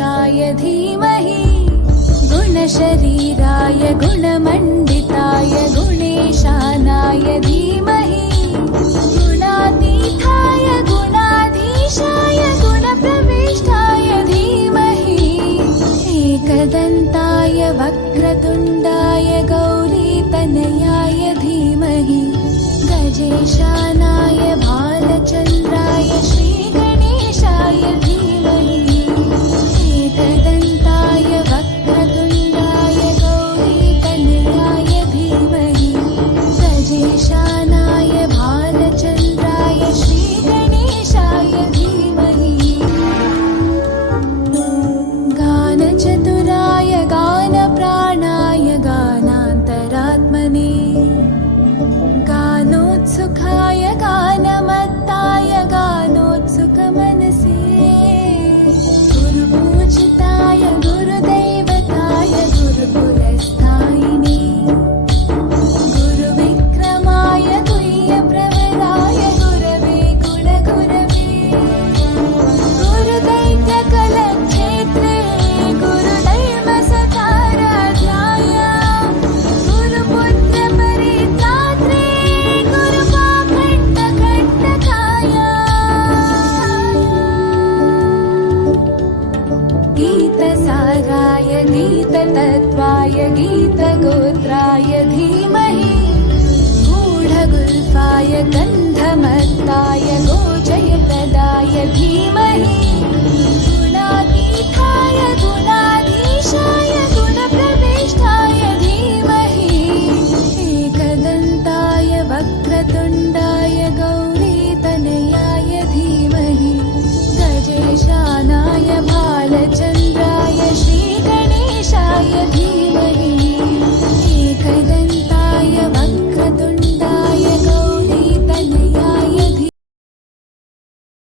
गणेशाय धीमहि गुणशरीराय गुणमण्डिताय गुणेशानाय धीमहि गुणातीताय गुणाधीशाय गुणप्रविष्टाय धीमहि एकदन्ताय वक्रतुण्डाय गौरीतनयाय धीमहि गजेशानाय भालचन्द्राय श्रीगणेशाय धीमहि एकदन्ताय वक्रतुण्डाय गौरीतनयाय धीमहि गजेशानाय भालचन्द्राय श्रीगणेशाय धीमहि गानचतुराय गानप्राणाय गानान्तरात्मने गानोत्सुकाय गानमत्ताय गानोत्सुकमनसे गुरुपूजिताय गुरुदैवताय गुरुकुलस्थायिने गुरुविक्रमाय तुल्यप्रवराय गुरवे गुणगुरवे गुरुदैत्यकलक्षेत्रे गुरुदैवसकाराध्याय गुरुपुत्रपरित्रात्रे गुरुपाकण्ठकण्टकाय गीतसाराय गीततत्त्वाय गीतगोत्राय धीमहि गूढगुल्फाय गन्धमत्ताय